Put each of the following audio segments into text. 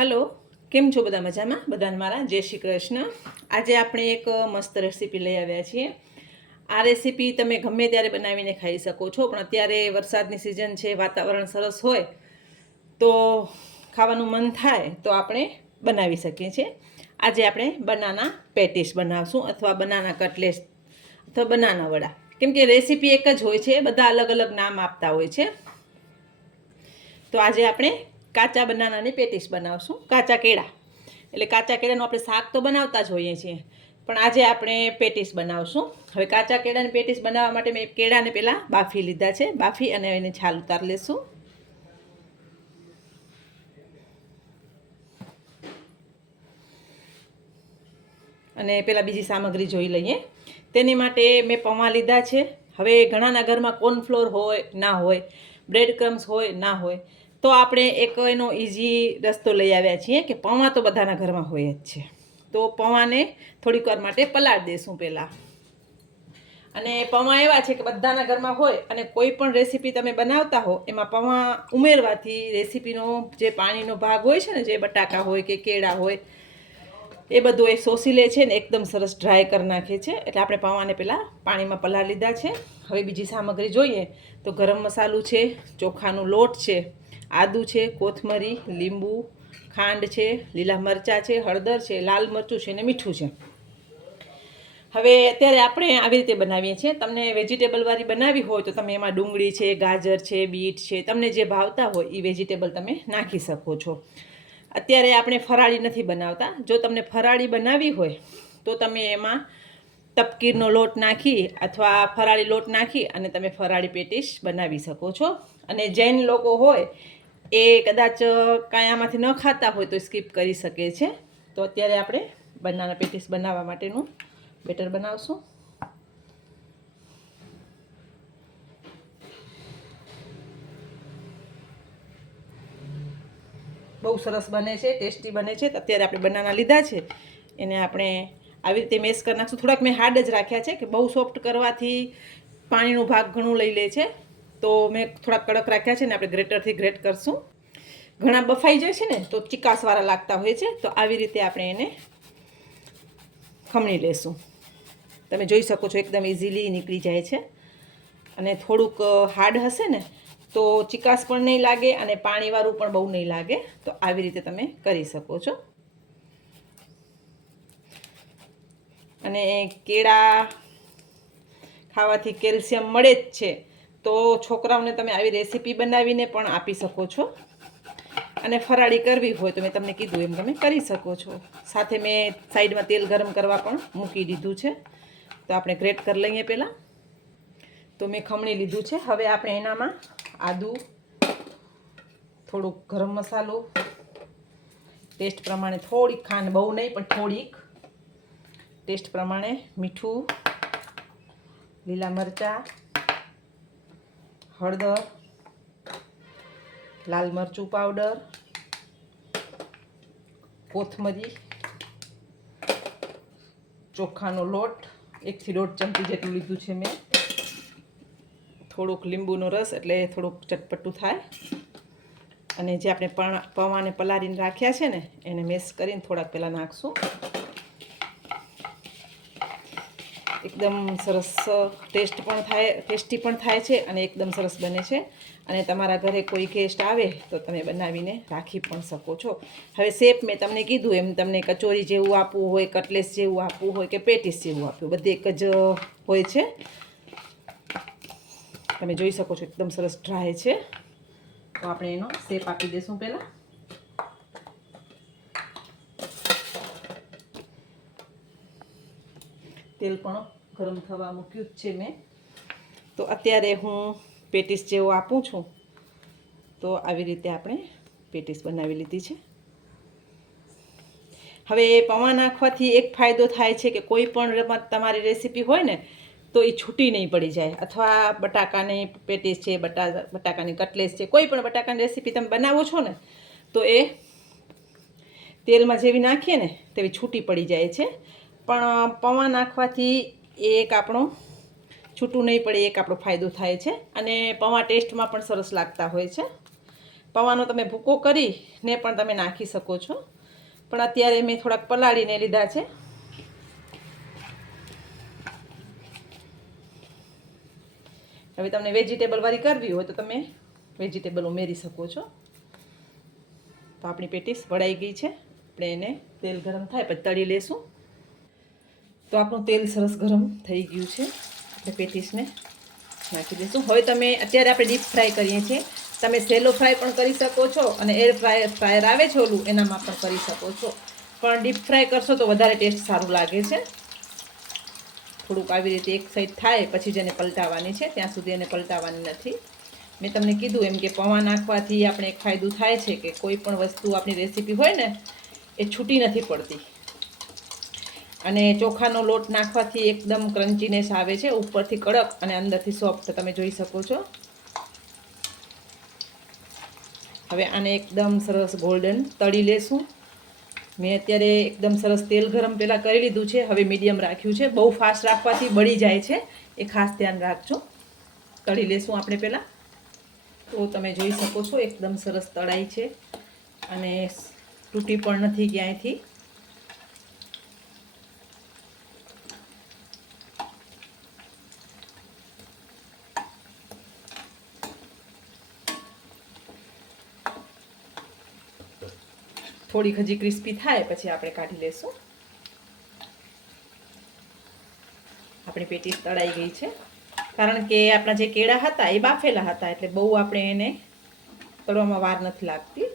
Hello, કેમ છો બધા મજામાં? બધાને મારા, જય શ્રી કૃષ્ણ. આજે આપણે એક મસ્ત રેસીપી લઈ આવ્યા છીએ. આ રેસીપી તમે ગમે ત્યારે બનાવીને ખાઈ શકો છો, પણ અત્યારે વરસાદની સિઝન છે, વાતાવરણ સરસ હોય, તો ખાવાનું મન થાય, તો આપણે બનાવી શકીએ છીએ. આજે આપણે બનાના પેટીસ બનાવશું, અથવા બનાના કટલેસ, અથવા બનાના વડા. કેમ કે રેસીપી એક જ હોય છે, બધા અલગ અલગ નામ આપતા હોય છે. તો આજે આપણે કાચા બનાનાની પેટીસ બનાવશું, કાચા કેળા. એટલે કાચા કેળાનું આપણે શાક તો બનાવતા જ હોઈએ છીએ, પણ આજે આપણે પેટીસ બનાવશું. હવે કાચા કેળાની પેટીસ બનાવવા માટે મેં કેળાને પહેલાં બાફી લીધા છે, બાફી અને એને છાલ ઉતાર લેશું. અને પહેલાં બીજી સામગ્રી જોઈ લઈએ. તેની માટે મેં પૌવા લીધા છે. હવે ઘણાના ઘરમાં કોર્નફ્લોર હોય, ના હોય બ્રેડ ક્રમ્સ હોય, ના હોય. તો આપણે એક એનો ઇઝી રસ્તો લઈ આવ્યા છીએ કે પૌવા તો બધાના ઘરમાં હોય જ છે. તો પૌવાને થોડીક વાર માટે પલાળ દેશું પહેલાં. અને પૌવા એવા છે કે બધાના ઘરમાં હોય અને કોઈ પણ રેસીપી તમે બનાવતા હો, એમાં પૌવા ઉમેરવાથી રેસીપીનો જે પાણીનો ભાગ હોય છે ને, જે બટાકા હોય કે કેળા હોય, એ બધું એ શોષી લે છે ને, એકદમ સરસ ડ્રાય કરી નાખે છે. એટલે આપણે પૌવાને પહેલાં પાણીમાં પલાળ લીધા છે. હવે બીજી સામગ્રી જોઈએ તો ગરમ મસાલું છે, ચોખાનો લોટ છે આદું છે, કોથમરી, લીંબુ, ખાંડ છે, લીલા મરચાં છે, હળદર છે, લાલ મરચું છે ને મીઠું છે. હવે અત્યારે આપણે આવી રીતે બનાવીએ છીએ. તમને વેજીટેબલવાળી બનાવી હોય તો તમે એમાં ડુંગળી છે, ગાજર છે, બીટ છે, તમને જે ભાવતા હોય એ વેજીટેબલ તમે નાખી શકો છો. અત્યારે આપણે ફરાળી નથી બનાવતા. જો તમને ફરાળી બનાવી હોય તો તમે એમાં તપકીરનો લોટ નાખી અથવા ફરાળી લોટ નાખી અને તમે ફરાળી પેટીસ બનાવી શકો છો. અને જૈન લોકો હોય એ કદાચ કાંઈ આમાંથી ન ખાતા હોય તો સ્કીપ કરી શકે છે. તો અત્યારે આપણે બનાના પેટીસ બનાવવા માટેનું બેટર બનાવશું. બહુ સરસ બને છે, ટેસ્ટી બને છે. અત્યારે આપણે બનાના લીધા છે. એને આપણે આવી રીતે મેશ કરી નાખશું. થોડાક મેં હાર્ડ જ રાખ્યા છે કે બહુ સોફ્ટ કરવાથી પાણીનો ભાગ ઘણું લઈ લે છે. તો મેં થોડાક કડક રાખ્યા છે ને આપણે ગ્રેટરથી ગ્રેટ કરશું. ઘણા બફાઈ જાય છે ને તો ચિકાસવાળા લાગતા હોય છે, તો આવી રીતે આપણે એને ખમણી લેશું. તમે જોઈ શકો છો એકદમ ઇઝીલી નીકળી જાય છે. અને થોડુંક હાર્ડ હશે ને તો ચિકાસ પણ નહીં લાગે અને પાણીવાળું પણ બહુ નહીં લાગે, તો આવી રીતે તમે કરી શકો છો. અને કેળા ખાવાથી કેલ્શિયમ મળે જ છે. તો છોકરાઓને તમે આવી રેસીપી બનાવીને પણ આપી શકો છો. અને ફરાળી કરવી હોય તો મેં તમને કીધું એમ તમે કરી શકો છો. સાથે મેં સાઈડમાં તેલ ગરમ કરવા પણ મૂકી દીધું છે. તો આપણે ગ્રેટ કરી લઈએ પહેલાં. તો મેં ખમણી લીધું છે. હવે આપણે એનામાં આદું, થોડુંક ગરમ મસાલો, ટેસ્ટ પ્રમાણે થોડીક ખાંડ, બહુ નહીં, પણ થોડીક. ટેસ્ટ પ્રમાણે મીઠું, લીલા મરચાં હળદર, લાલ મરચું પાવડર, કોથમરી, ચોખાનો લોટ, એકથી દોઢ ચમચી જેટલું લીધું છે મેં. થોડુંક લીંબુનો રસ એટલે થોડુંક ચટપટું થાય. અને જે આપણે પૌવાને પલાળીને રાખ્યા છે ને, એને મેસ કરીને થોડાક પહેલાં નાખશું. એકદમ સરસ ટેસ્ટ પણ થાય ટેસ્ટી પણ થાય છે અને એકદમ સરસ બને છે. અને તમારા ઘરે કોઈ ગેસ્ટ આવે તો તમે બનાવીને રાખી પણ શકો છો. હવે શેપ મેં તમને કીધું, એમ તમને કચોરી જેવું આપવું હોય કટલેસ જેવું આપવું હોય કે પેટીસ જેવું આપવું બધે એક જ હોય છે. તમે જોઈ શકો છો, એકદમ સરસ ડ્રાય છે. તો આપણે એનો શેપ આપી દઈશું પહેલાં. તેલ પણ ગરમ થવા મૂક્યું જ છે મેં. તો અત્યારે હું પેટીસ જેવો આપું છું. તો આવી રીતે આપણે પેટીસ બનાવી લીધી છે. હવે પૌવા નાખવાથી એક ફાયદો થાય છે કે કોઈ પણ તમારી રેસીપી હોય ને, તો એ છૂટી નહીં પડી જાય. અથવા બટાકાની પેટીસ છે, બટા, બટાકાની કટલેસ છે, કોઈ પણ બટાકાની રેસીપી તમે બનાવો છો ને, તો એ તેલમાં જેવી નાખીએ ને, તેવી છૂટી પડી જાય છે. પણ પૌવા નાખવાથી એક આપણો છૂટું નહીં પડે, એક આપણો ફાયદો થાય છે. અને પૌવા ટેસ્ટમાં પણ સરસ લાગતા હોય છે. પૌવાનો તમે ભૂકો કરીને પણ તમે નાખી શકો છો. પણ અત્યારે મેં થોડાક પલાળીને લીધા છે. હવે તમને વેજીટેબલ વાળી કરવી હોય તો તમે વેજીટેબલ ઉમેરી શકો છો. તો આપણી પેટીસ વળાઈ ગઈ છે. આપણે એને તેલ ગરમ થાય પછી તળી લેશું. તો આપણું તેલ સરસ ગરમ થઈ ગયું છે આપણે પેટીસને નાખી દઈશું. હવે તમે અત્યારે આપણે ડીપ ફ્રાય કરીએ છીએ. તમે સેલો ફ્રાય પણ કરી શકો છો અને એર ફ્રાય, ફ્રાયર આવે છે ઓલું, એનામાં પણ કરી શકો છો. પણ ડીપ ફ્રાય કરશો તો વધારે ટેસ્ટ સારું લાગે છે. થોડુંક આવી રીતે એક સાઈડ થાય, પછી જ એને પલટાવવાની છે. ત્યાં સુધી એને પલટાવવાની નથી. મેં તમને કીધું એમ કે પૌવા નાખવાથી આપણે એક ફાયદો થાય છે કે કોઈ પણ વસ્તુ આપણી રેસીપી હોય ને, એ છૂટી નથી પડતી. અને ચોખાનો લોટ નાખવાથી એકદમ ક્રન્ચીનેસ આવે છે, ઉપરથી કડક અને અંદરથી સોફ્ટ તમે જોઈ શકો છો. હવે આને એકદમ સરસ ગોલ્ડન તળી લેશું. મેં અત્યારે એકદમ સરસ તેલ ગરમ પહેલાં કરી લીધું છે, હવે મીડિયમ રાખ્યું છે. બહુ ફાસ્ટ રાખવાથી બળી જાય છે, એ ખાસ ધ્યાન રાખજો. તળી લેશું આપણે પહેલાં. તો તમે જોઈ શકો છો, એકદમ સરસ તળાઈ છે અને તૂટી પણ નથી ક્યાંયથી. થોડીક હજી ક્રિસ્પી થાય, પછી આપણે કાઢી લેશું. આપણી પેટીસ તળાઈ ગઈ છે. કારણ કે આપણા જે કેળા હતા એ બાફેલા હતા, એટલે બહુ આપણે એને તળવામાં વાર નથી લાગતી.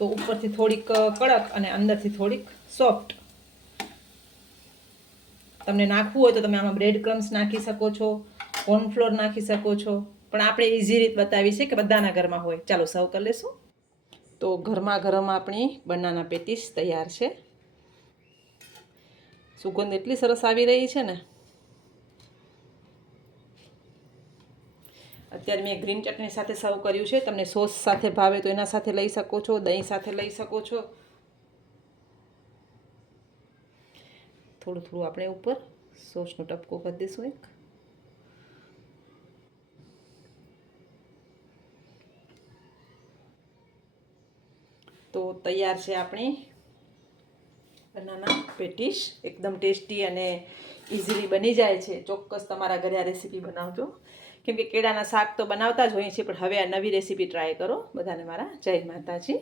તો ઉપરથી થોડીક કડક અને અંદરથી થોડીક સોફ્ટ. તમને નાખવું હોય તો તમે આમાં બ્રેડ ક્રમ્સ નાખી શકો છો, કોર્નફ્લોર નાખી શકો છો. પણ આપણે ઇઝી રીત બતાવી છે કે બધાના ઘરમાં હોય. ચાલો, સર્વ કરી લેશું. તો ઘરમાં ગરમ આપણી બનાના પેટીસ તૈયાર છે. સુગંધ એટલી સરસ આવી રહી છે ને. અત્યારે મેં ગ્રીન ચટણી સાથે સર્વ કર્યું છે. તમને સોસ સાથે ભાવે તો એના સાથે લઈ શકો છો, દહીં સાથે લઈ શકો છો. થોડું થોડું આપણે ઉપર સોસનો ટપકો કરી દઈશું એક તો તૈયાર છે આપણી બનાના પેટીશ. એકદમ ટેસ્ટી અને ઇઝીલી બની જાય છે. ચોક્કસ તમારા ઘરે આ રેસીપી બનાવજો. કેમ કે કેળાના શાક તો બનાવતા જ હોઈએ છીએ, પણ હવે આ નવી રેસીપી ટ્રાય કરો. બધાને મારા જય માતાજી.